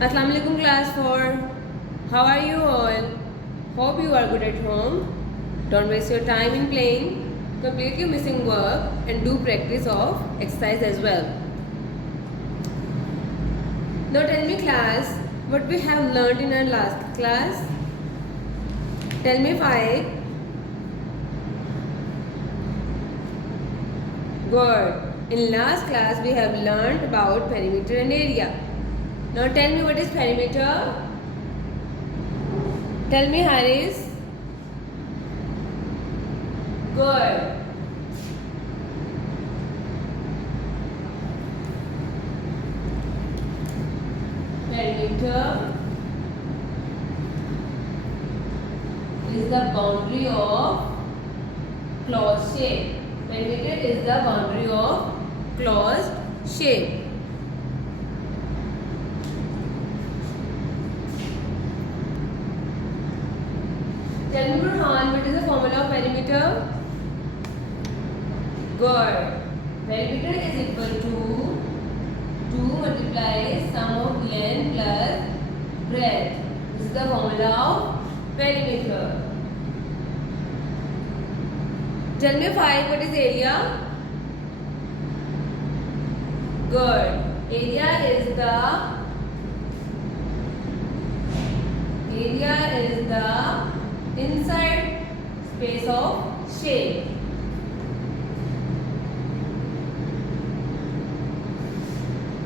Assalamu alaikum class 4. How are you all? Hope you are good at home. Don't waste your time in playing. Complete your missing work and do practice of exercise as well. Now tell me class, what we have learned in our last class? Tell me 5. Good. In last class we have learned about perimeter and area. Now tell me what is perimeter? Tell me Haris. Good. Perimeter is the boundary of closed shape. Perimeter is the boundary of closed shape. Tell me Burhan, what is the formula of perimeter? Good. Perimeter is equal to 2 multiplies sum of length plus breadth. This is the formula of perimeter. Tell me 5, what is area? Good. Area is the inside space of shape.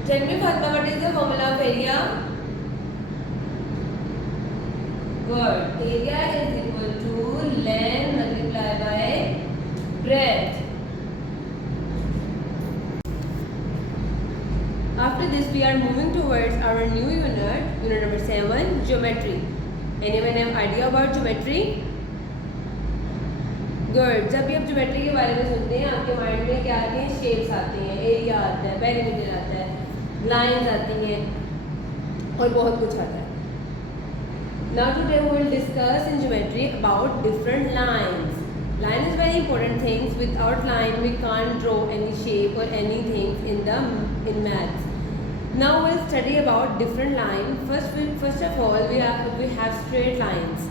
Tell me Fatma, what is the formula of area? Good. Area is equal to length multiplied by breadth. After this, we are moving towards our new unit number 7, geometry. Anyone have idea about geometry? Good. जब भी आप geometry के बारे में सुनते हैं आपके mind में क्या आते हैं? शेप्स आते हैं, एरिया आता है, पेरीमीटर आता है, लाइंस आती हैं और बहुत कुछ आता है. Now today we will discuss in geometry about different lines. Line is very important things. Without line we can't draw any shape or anything in maths. Now we'll study about different lines. First of all we have straight lines.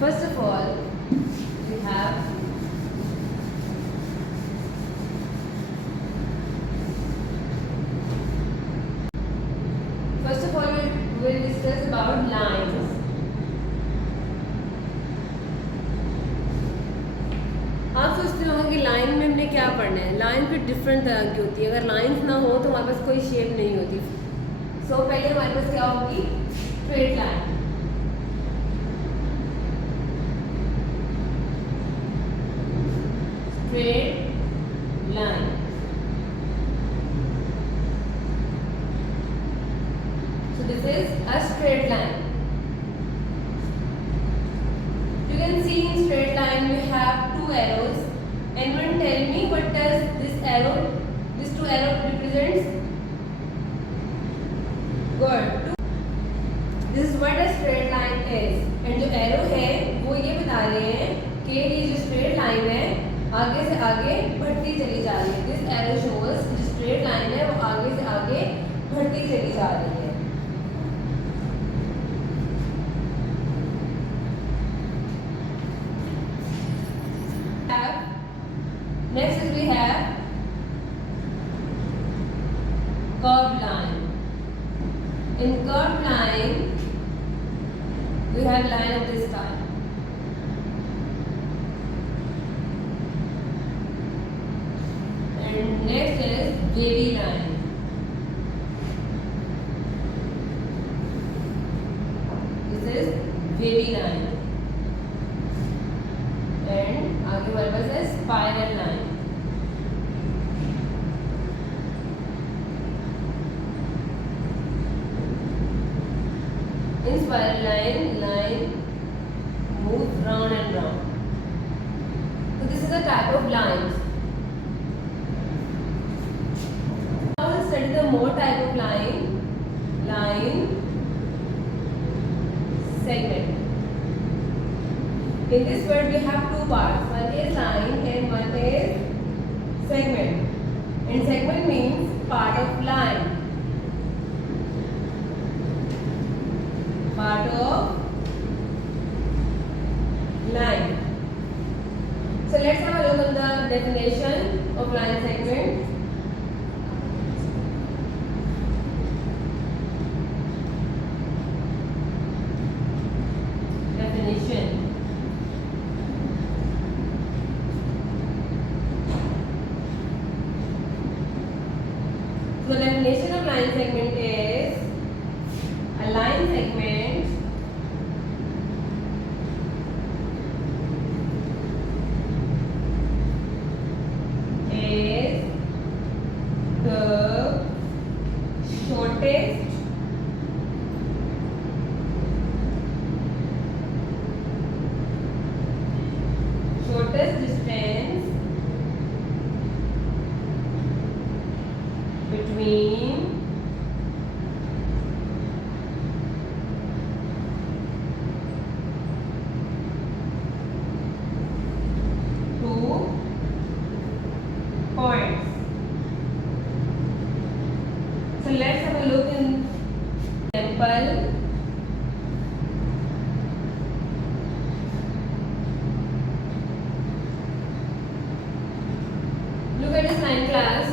First of all we have we will discuss about lines. आप सोचते होंगे कि line में हमने क्या पढ़ना है. Line फिर डिफरेंट तरह की होती है. अगर लाइंस ना हो तो हमारे पास कोई शेप नहीं होती. सो पहले हमारे पास क्या होगी? Straight line. Straight line. So this is a straight line. You can see in straight line we have two arrows. Anyone tell me what does this two arrow represents? Good. This is what a straight line is. And जो arrow है वो ये बता रहे हैं कि ये जो straight line है आगे से आगे बढ़ती चली जा रही है. This arrow shows जो straight line है वो आगे से आगे बढ़ती चली जा रही है. Next is we have curved line. In curved line, we have line of this type. And next is wavy line. This is wavy line. And आगे हमारे पास है spiral line. In spiral line moves round and round. So this is a type of lines. Now we'll study the more type of line segment. In this word we have two parts. One is line and one is segment. And segment means part of line. Part of line. So let's have a look at the definition of line segment. Definition. So the definition of line segment is a line segment is the shortest distance between two points. So let's have a look in example. Look at this line class.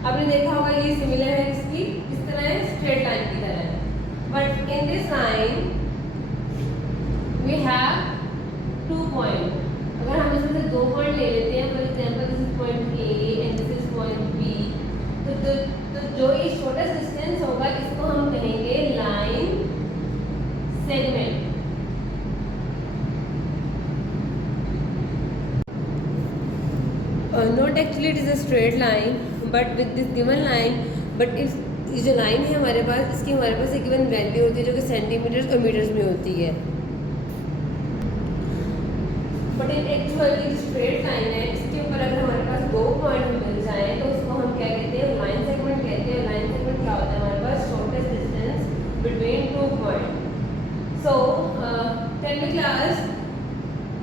आपने देखा होगा ये similar है इसकी किस तरह है, straight line की तरह है. But in this line we have 2 point. अगर हम इसमें से 2 पॉइंट ले लेते हैं, for example this is point A and this is point B, तो जो ये शॉर्टेस्ट डिस्टेंस होगा इसको हम कहेंगे line segment. Not actually it is a straight line, but with this given line, but if ये जो लाइन है हमारे पास, इसकी हमारे पास एक गिवन वैल्यू होती है जो कि सेंटीमीटर्स और मीटर्स में होती है. But in actually straight line है, इसके ऊपर अगर हमारे पास 2 पॉइंट मिल जाए तो उसको हम क्या कहते हैं, लाइन सेगमेंट कहते हैं. लाइन सेगमेंट क्या होता है, हमारे पास shortest distance between 2 point. So tell me class,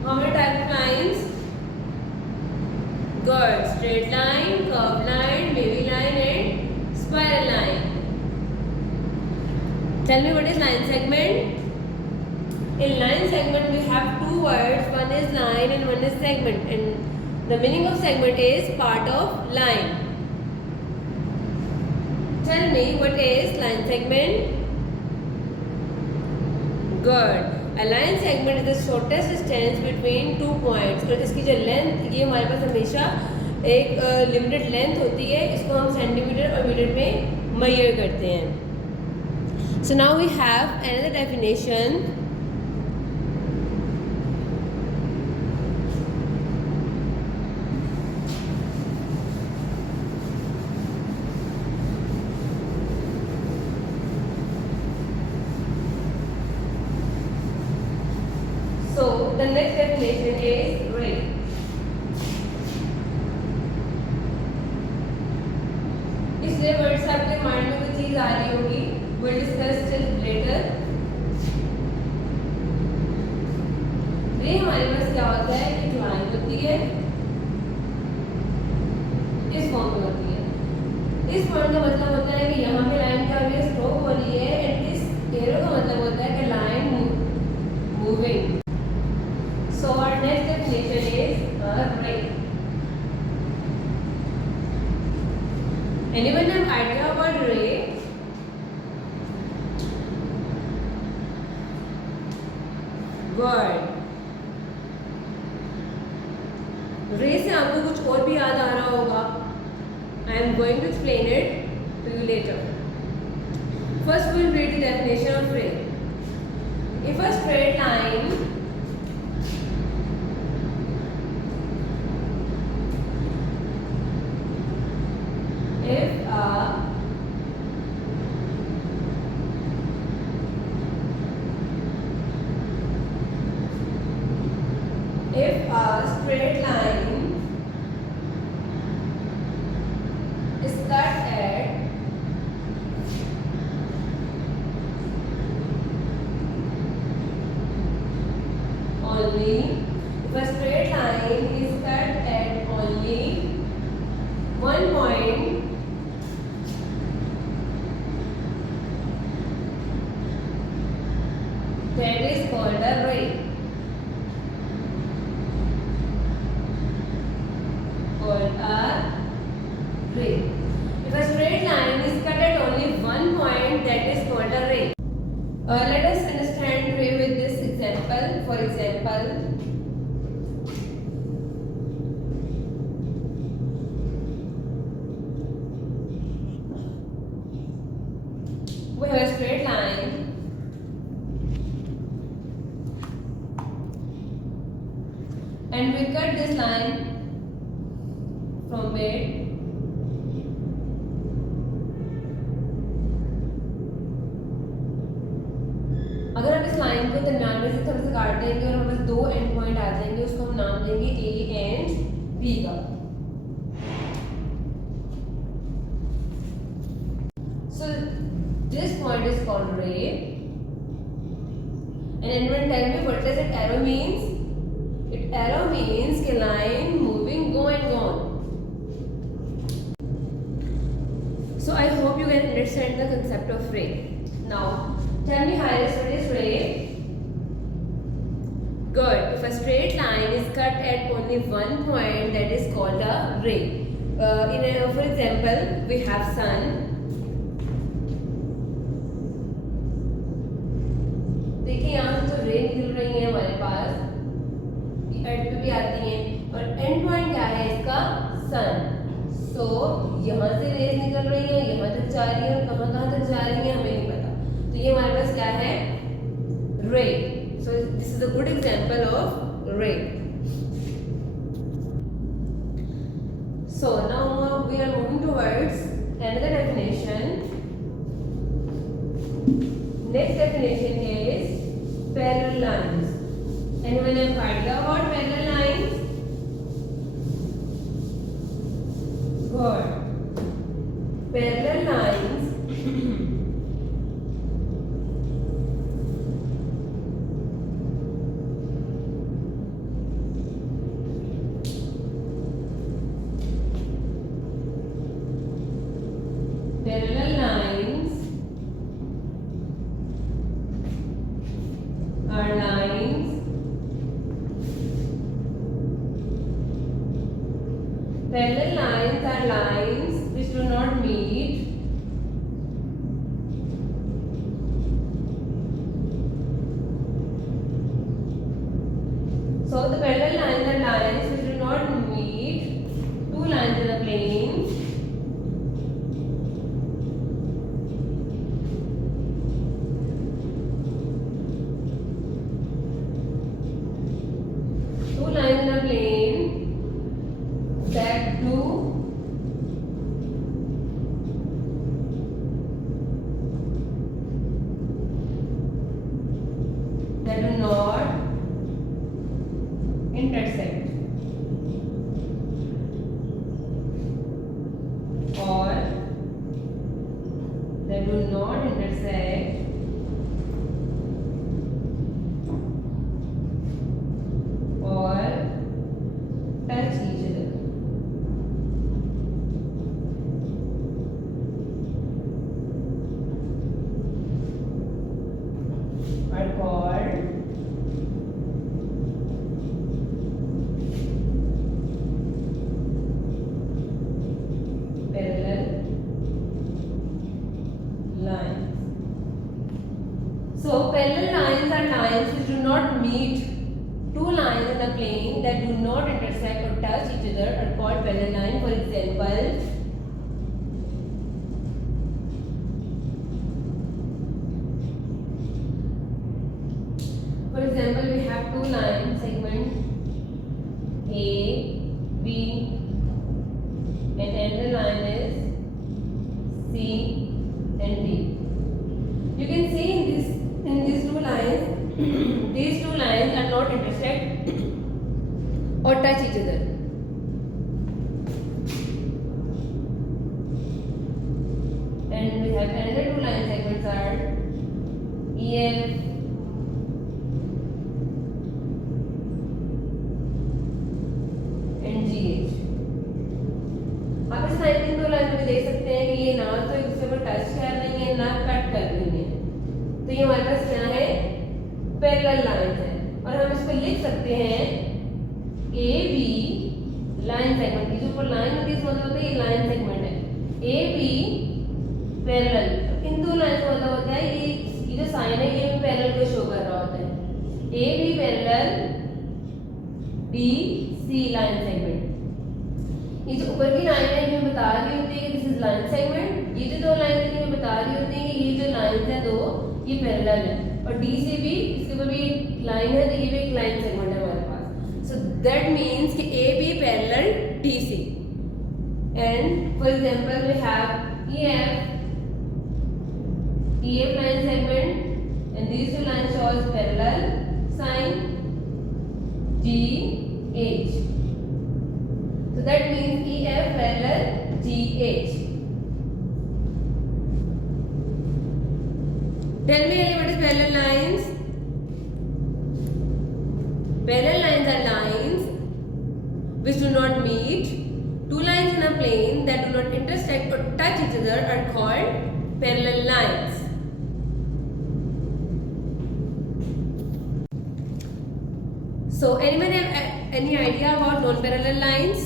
how many type of lines? Good. Straight line, curved line, wavy line and spiral line. Tell me what is line segment? In line segment we have 2 words, one is line and one is segment, and the meaning of segment is part of line. Tell me what is line segment? Good. A line segment is the shortest distance between 2 points. और इसकी जो length, ये हमारे पास हमेशा एक limited length होती है, इसको हम सेंटीमीटर और मीटर में मेजर करते हैं. So now we have another definition. So the next definition is ray. इसलिए वर्ड से आपके माइंड में कोई चीज आ रही होगी, we'll discuss till later. रे हमारे पास क्या होता है, एक लाइन होती है, इस फॉर्म में होती है. इस पॉइंट का मतलब होता है कि यहाँ पे लाइन क्या हो रही है, स्ट्रोक हो रही है, एंड इस एरो का मतलब होता है कि line moving. So our next definition is a ray. Anyone have idea about ray? Good. रे से आपको कुछ और भी याद आ रहा होगा. I am going to explain it to you later. First we will read the definition of ray. If a straight line if a straight line is cut at only if a straight line is cut at only one point ray. If a straight line is cut at only one point, that is called a ray. Let us understand ray with this example. For example, we have a straight line and we cut this line from bed. अगर हम इस line को दरम्यान में से थोड़ा सा काट देंगे और हमें दो एंड पॉइंट आ जाएंगे, उसको हम नाम देंगे ए एंड बी का. So this point is called ray. And anyone tell me what does it arrow means? It arrow means a line moving, go and gone. So I hope you can understand the concept of ray. Now tell me, Hyrus, what is ray? Good. If a straight line is cut at only one point, that is called a ray. For example, we have sun. देखिए यहाँ से जो रे निकल रही है हमारे पास, and पे भी आती हैं, और एंड पॉइंट क्या है इसका? सन. सो यहाँ से रेज निकल रही है, यहाँ तक जा रही है, और कहाँ कहाँ तक जा रही है हमें नहीं पता. तो ये हमारे पास क्या है? Ray. So this is a good example of ray. So now we are moving towards another definition. Next definition is parallel lines. Anyone have idea about parallel lines? Good. Parallel lines parallel lines are lines parallel lines are lines which do not meet so the parallel lines are lines which do not meet two lines in a plane that do not intersect or that do not intersect or touch each other. Are called parallel lines. So parallel lines are lines which do not meet two lines in a plane that do not intersect or touch each other are called parallel line. For example, we have two line segment A, B, and another line is C and D. You can see in these two lines, these two lines are not intersect or touch each other. And we have another two line segments are EF and GH. आप इस line in दो line में देख सकते हैं कि ये ना तो एक दूसरे को टच कर रही है ना कट कर रही है. तो ये हमारे पास क्या है? पैरेलल लाइन है. और हम इसको लिख सकते हैं ए बी लाइन सेगमेंट की जो ऊपर लाइन होती है इसका मतलब होता है ये लाइन सेगमेंट है. पैरेलल। इन दो लाइन का मतलब होता है ये जो साइन है ये पैरेलल को शो कर रहा होता है। A B parallel B C line segment. ये जो ऊपर की लाइन है ये बता रही होती है कि दिस इज लाइन सेगमेंट। ये जो दो लाइन है ये बता रही होती है कि ये जो लाइन है दो ये पैरेलल है, और डी से भी इसके ऊपर भी लाइन है तो ये भी एक लाइन सेगमेंट है हमारे पास। सो दैट मीन्स कि A B parallel D C. And for example we have EF line segment and these two lines shows parallel sine GH. So that means EF parallel GH. Tell me what is parallel lines? Parallel lines are lines which do not meet. Two lines in a plane that do not intersect or touch each other are called parallel lines. So anyone have any idea about non-parallel lines?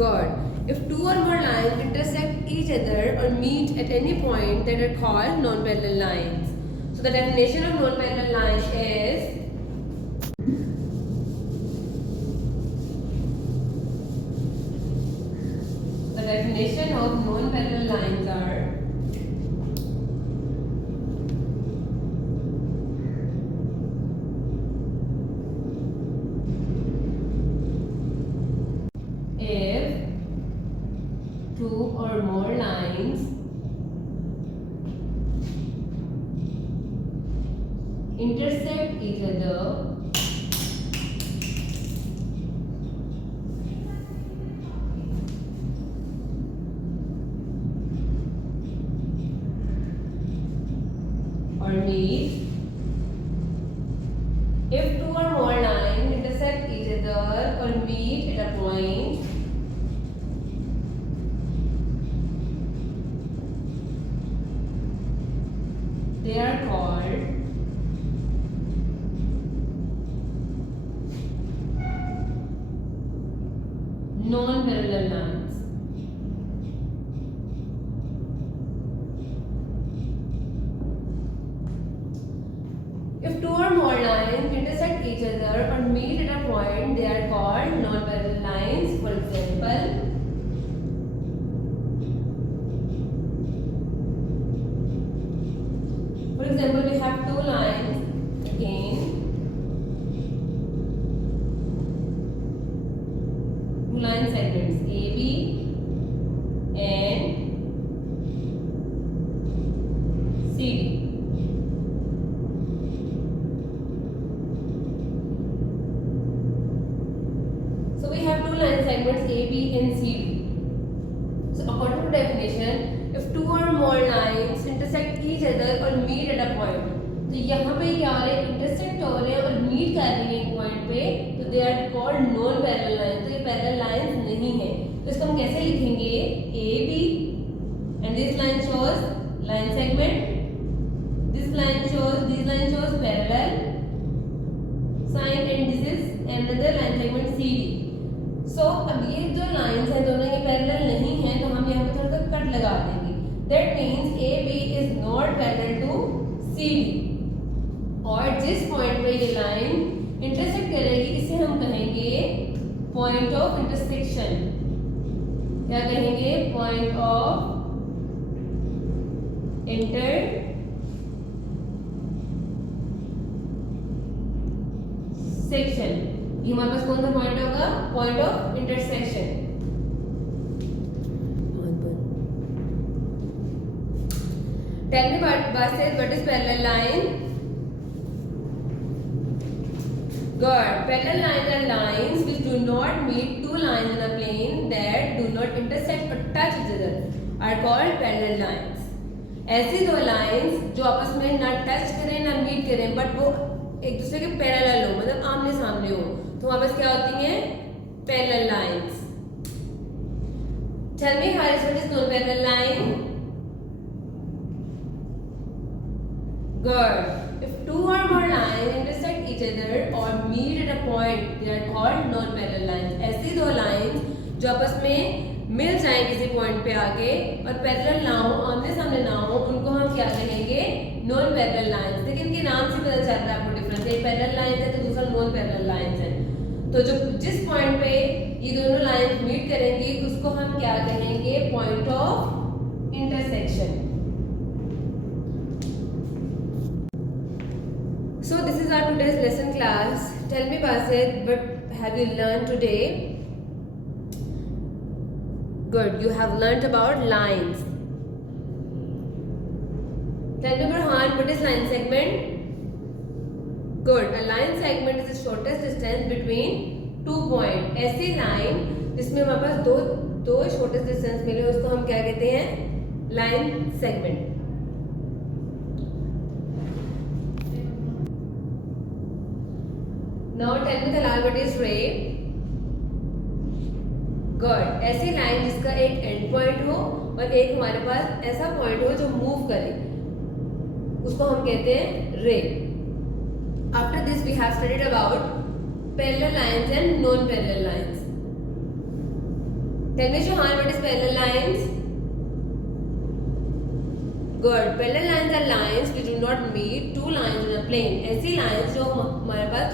Good. If two or more lines intersect each other or meet at any point, that are called non-parallel lines. So the definition of non-parallel line is definition of non-parallel lines are if two or more lines intersect each other or meet. If two or more lines intersect each other or meet at a point, they are called non-parallel lines. If two or more lines intersect each other or meet at a point, they are called non-parallel lines. For example, we have two lines again, two line segments AB and CD. So we have two line segments AB and CD. So according to definition, if two or more lines intersect each other or meet at a point, तो यहाँ पे क्या हो रहा है, intersect हो रहे हैं और मीट कर रही है एक पॉइंट पे, तो they are called non parallel line. तो ये पैरेलल लाइंस नहीं है। तो इसको हम कैसे लिखेंगे? A B and this line shows line segment, this line shows parallel साइन and this is another line segment C D. So अब ये जो लाइंस हैं दोनों ये पैरेलल नहीं है, तो हम यहाँ पे थोड़ा सा कट लगा देंगे। That means A B is not parallel to C D. और जिस पॉइंट पे ये लाइन इंटरसेक्ट करेगी इसे हम कहेंगे पॉइंट ऑफ इंटरसेक्शन। क्या कहेंगे? Point of intersection. ये हमारे पास कौन सा पॉइंट होगा? Point of intersection. Tell me what is parallel line? Good. Parallel lines are lines which do not meet two lines in a plane that do not intersect or touch each other are called parallel lines. ऐसी दो lines जो आपस में ना touch करें ना meet करें but वो एक दूसरे के पैरेलल हो, मतलब आमने सामने हो, तो वहां पर क्या होती हैं? Parallel lines. Tell me Haris, what is non-parallel line? Good. If two or more lines intersect each other or meet at a point, they are called non-parallel lines. ऐसी दो lines जो आपस में मिल जाए किसी पॉइंट पे आके और पैरेलल ना हो, आमने सामने ना हो, उनको हम क्या कहेंगे? Non parallel lines. लेकिन इनके नाम से पता चल रहा है आपको डिफरेंस, एक पैरेलल लाइंस है तो दूसरा नॉन पैरेलल लाइंस है। तो जो जिस पॉइंट पे ये दोनों लाइंस मीट करेंगी उसको हम क्या कहेंगे? Point of intersection. So this is our today's lesson class. Tell me Basit, what have you learned today? Good, you have learnt about lines. Tell me Burhan, what is line segment? Good, a line segment is the shortest distance between 2 points. ऐसी line जिसमें हमारे पास दो shortest distance मिले उसको हम क्या कहते हैं? Line segment. Now tell me Talal, what is ray? Good. ऐसी लाइन जिसका एक एंड पॉइंट हो और एक हमारे पास ऐसा पॉइंट हो जो मूव करे उसको हम कहते हैं ray. After this we have studied about parallel lines and non parallel lines. Tell me Shahan, what is parallel lines? Good. Parallel lines are lines which do not meet two lines in a plane. ऐसी lines जो हमारे पास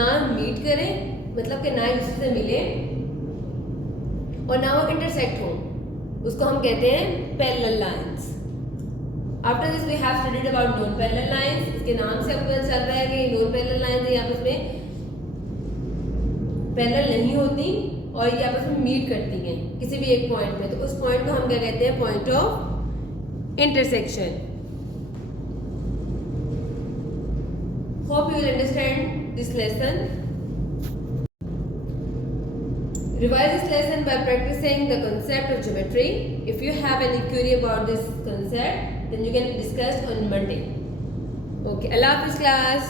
ना meet करें, मतलब कि ना एक दूसरे से मिले और ना वो इंटरसेक्ट हो, उसको हम कहते हैं parallel lines. After this we have studied about non parallel lines. इसके नाम से आपको पता चल रहा है कि नॉन पैरेलल लाइंस ये आपस में पैरेलल नहीं होती और ये आपस में मीट करती हैं किसी भी एक पॉइंट में, तो उस पॉइंट को हम क्या कहते हैं? Point of intersection. Hope you will understand this lesson. Revise this lesson by practicing the concept of geometry. If you have any query about this concept, then you can discuss on Monday. Okay, Allah Hafiz class.